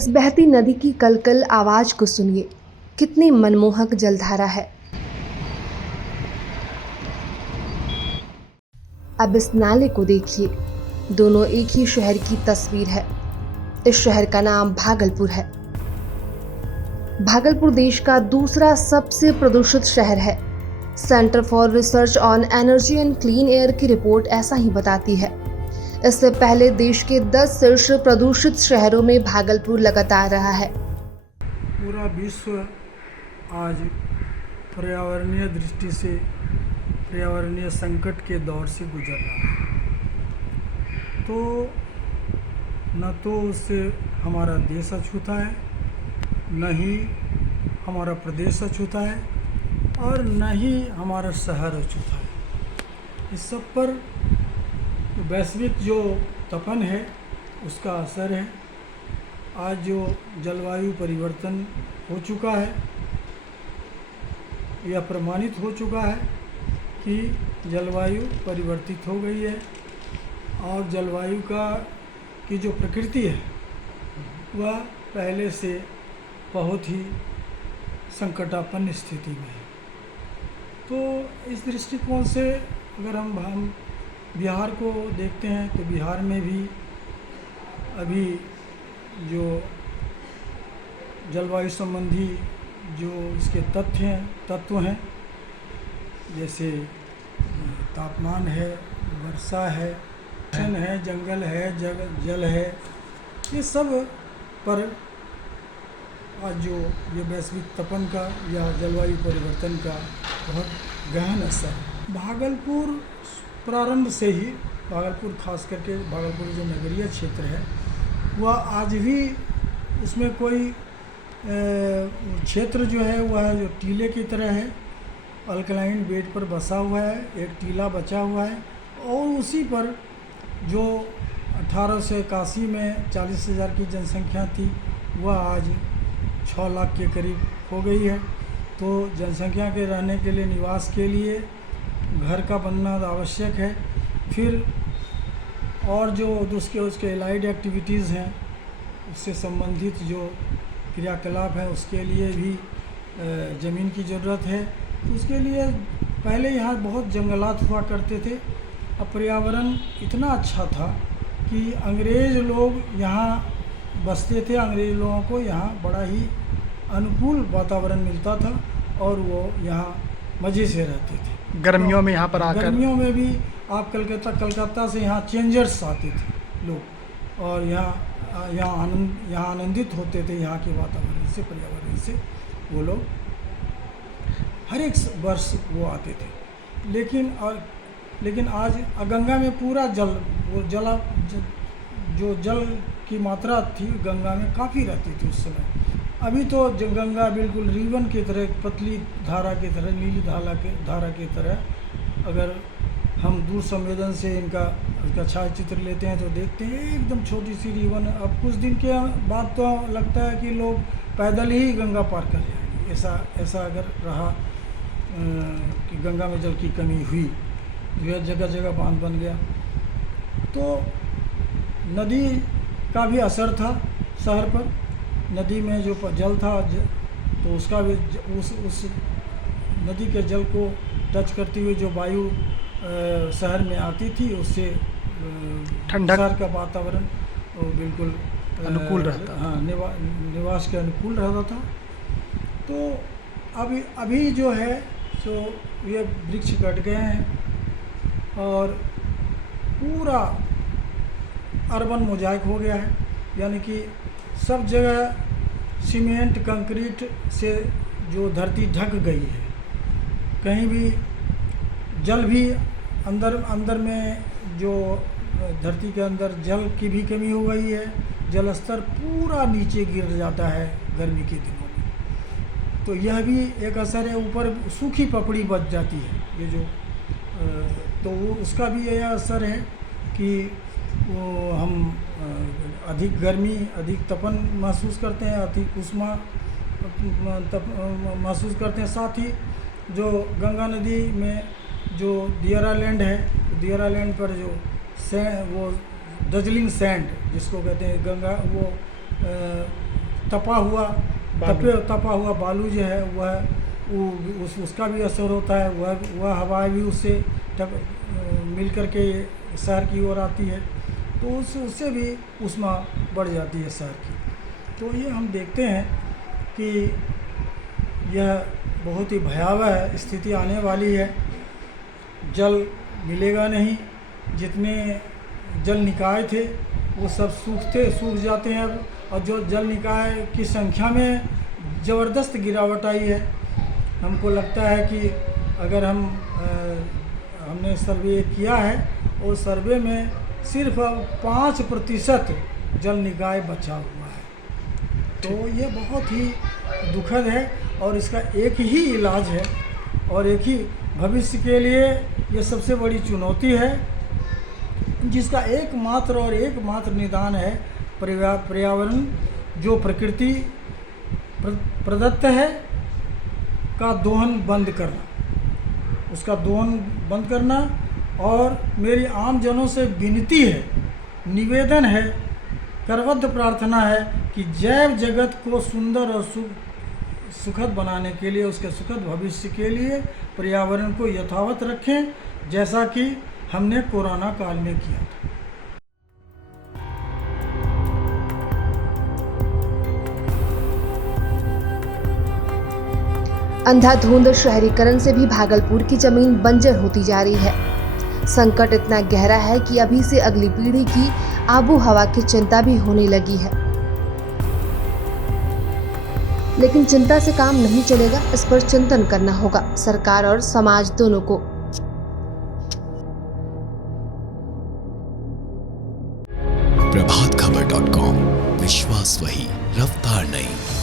इस बहती नदी की कलकल आवाज को सुनिए, कितनी मनमोहक जलधारा है। अब इस नाले को देखिए, दोनों एक ही शहर की तस्वीर है। इस शहर का नाम भागलपुर है। भागलपुर देश का दूसरा सबसे प्रदूषित शहर है। Centre for research on energy and clean air की रिपोर्ट ऐसा ही बताती है। इससे पहले देश के 10 शीर्ष प्रदूषित शहरों में भागलपुर लगातार रहा है। पूरा विश्व आज पर्यावरणीय दृष्टि से पर्यावरणीय संकट के दौर से गुजर रहा है। तो न तो उससे हमारा देश अछूता है, न ही हमारा प्रदेश अछूता है और न ही हमारा शहर अछूता है। इस सब पर वैश्विक जो तपन है उसका असर है। आज जो जलवायु परिवर्तन हो चुका है, यह प्रमाणित हो चुका है कि जलवायु परिवर्तित हो गई है और जलवायु की जो प्रकृति है वह पहले से बहुत ही संकटापन्न स्थिति में है। तो इस दृष्टिकोण से अगर हम बिहार को देखते हैं तो बिहार में भी अभी जो जलवायु संबंधी जो इसके तत्व हैं जैसे तापमान है, वर्षा है, जंगल है, जल है, ये सब पर आज जो ये वैश्विक तपन का या जलवायु परिवर्तन का बहुत गहन असर है। भागलपुर प्रारंभ से ही भागलपुर खास करके भागलपुर जो नगरीय क्षेत्र है वह आज भी उसमें कोई क्षेत्र जो है वह जो टीले की तरह है, अल्कलाइन बेड पर बसा हुआ है, एक टीला बचा हुआ है और उसी पर जो 1881 में 40,000 की जनसंख्या थी वह आज 6 लाख के करीब हो गई है। तो जनसंख्या के रहने के लिए, निवास के लिए घर का बनना आवश्यक है। फिर और जो उसके एलाइड एक्टिविटीज़ हैं उससे संबंधित जो क्रियाकलाप हैं उसके लिए भी ज़मीन की ज़रूरत है। तो उसके लिए पहले यहाँ बहुत जंगलात हुआ करते थे। अब पर्यावरण इतना अच्छा था कि अंग्रेज़ लोग यहाँ बसते थे। अंग्रेज़ लोगों को यहाँ बड़ा ही अनुकूल वातावरण मिलता था और वो यहाँ मज़े से रहते थे। गर्मियों में यहाँ पर आकर, गर्मियों में भी आप कलकत्ता से यहाँ चेंजर्स आते थे लोग और यहाँ आनंदित होते थे यहाँ के वातावरण से, पर्यावरण से। वो लोग हर एक वर्ष वो आते थे। लेकिन आज गंगा में पूरा जो जल की मात्रा थी गंगा में काफ़ी रहती थी उस समय। अभी तो गंगा बिल्कुल रिबन की तरह, पतली धारा की तरह, नीली धारा की तरह, अगर हम दूर संवेदन से उसका छायाचित्र लेते हैं तो देखते हैं एकदम छोटी सी रिबन। अब कुछ दिन के बाद तो लगता है कि लोग पैदल ही गंगा पार कर जाएंगे। ऐसा अगर रहा कि गंगा में जल की कमी हुई, जो जगह जगह बांध बन गया। तो नदी का भी असर था शहर पर। नदी में जो जल था तो उसका भी उस नदी के जल को टच करती हुई जो वायु शहर में आती थी उससे ठंडक शहर का वातावरण बिल्कुल अनुकूल रहता। हाँ, निवास के अनुकूल रहता था। तो अभी जो है सो ये वृक्ष कट गए हैं और पूरा अर्बन मोजाइक हो गया है। यानी कि सब जगह सीमेंट कंक्रीट से जो धरती ढक गई है। कहीं भी जल भी अंदर में जो धरती के अंदर जल की भी कमी हो गई है। जल स्तर पूरा नीचे गिर जाता है गर्मी के दिनों में। तो यह भी एक असर है। ऊपर सूखी पपड़ी बच जाती है ये जो तो उसका भी यह असर है कि वो हम अधिक गर्मी, अधिक तपन महसूस करते हैं, अधिक उष्मा महसूस करते हैं। साथ ही जो गंगा नदी में जो दियारा लैंड है, दियारा लैंड पर जो वो डजलिंग सैंड जिसको कहते हैं, गंगा वो तपा हुआ बालू जो है उसका भी असर होता है। वह हवाएं भी उससे मिल कर के शहर की ओर आती है, तो उससे भी ऊष्मा बढ़ जाती है शहर की। तो ये हम देखते हैं कि यह बहुत ही भयावह स्थिति आने वाली है। जल मिलेगा नहीं, जितने जल निकाय थे वो सब सूख जाते हैं अब, और जो जल निकाय की संख्या में ज़बरदस्त गिरावट आई है। हमको लगता है कि अगर हमने सर्वे किया है और सर्वे में सिर्फ 5% जल निकाय बचा हुआ है। तो ये बहुत ही दुखद है और इसका एक ही इलाज है और एक ही भविष्य के लिए ये सबसे बड़ी चुनौती है, जिसका एकमात्र निदान है पर्यावरण जो प्रकृति प्रदत्त है का दोहन बंद करना, उसका दोहन बंद करना। और मेरी आम जनों से विनती है, निवेदन है, करबद्ध प्रार्थना है कि जैव जगत को सुंदर और सुखद बनाने के लिए, उसके सुखद भविष्य के लिए पर्यावरण को यथावत रखें, जैसा कि हमने कोरोना काल में किया था। अंधाधुंध शहरीकरण से भी भागलपुर की जमीन बंजर होती जा रही है। संकट इतना गहरा है कि अभी से अगली पीढ़ी की आबो हवा की चिंता भी होने लगी है। लेकिन चिंता से काम नहीं चलेगा, इस पर चिंतन करना होगा सरकार और समाज दोनों को। प्रभातखबर.com, विश्वास वही, रफ्तार नहीं।